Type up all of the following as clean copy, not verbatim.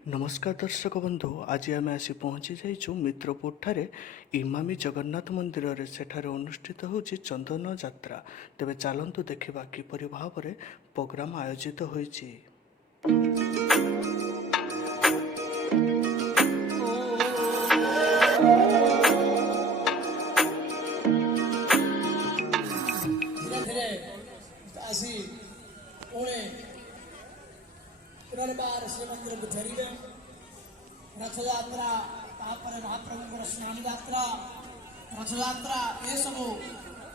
नमस्कार दर्शक बंधु, आज आम आसी पहुँची जाइछु मित्रपुर ठारे इमामी जगन्नाथ मंदिर रे सेठारे अनुष्ठित होछि चंदन यात्रा। तेबे चलंतु देखिबा किपरि भाबरे प्रोग्राम आयोजित होइछि। धीरे आसी पुणे पुनर्बार श्रीमंदिर को फेरिबे। रथ यात्रा तापर महाप्रभुଙ୍କର स्नान यात्रा रथ यात्रा ए सब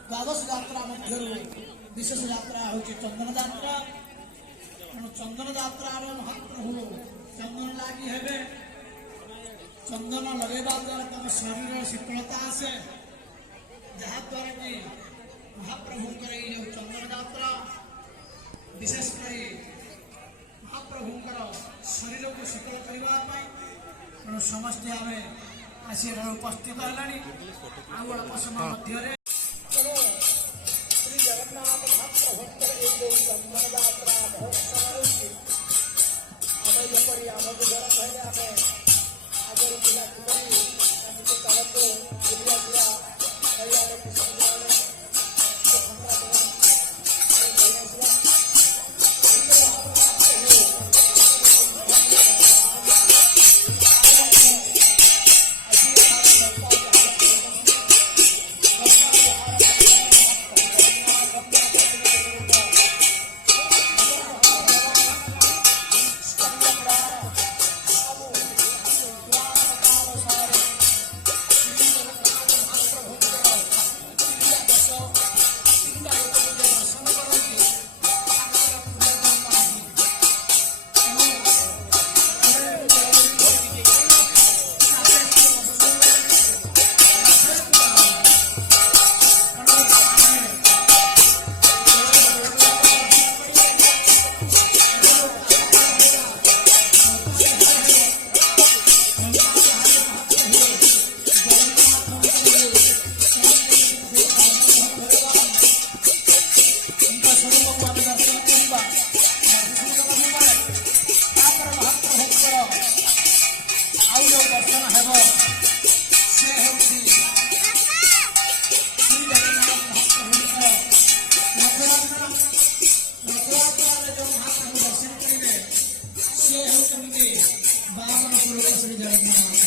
द्वादश यात्रा मध्य विशेष यात्रा होची चंदन यात्रा। चंदन यात्रा महाप्रभु चंदन लागी हेबे। चंदन लगेबा द्वारा तम शरीर शीतलता आसे, जहा द्वारा कि महाप्रभुଙ୍କର ये चंदन यात्रा विशेष करी महाप्रभुଙ୍କର शरीर को शीतल करने तेणु समस्ते आम आसी उपस्थित है। अल्प समय मध्य श्री जगन्नाथ महाप्रभुଙ୍କର ये चंदन यात्रा महोत्सव आम जपरी आम गुजर कहले आम आगे पिला चलते बुलिया बामन श्री जगन्नाथ।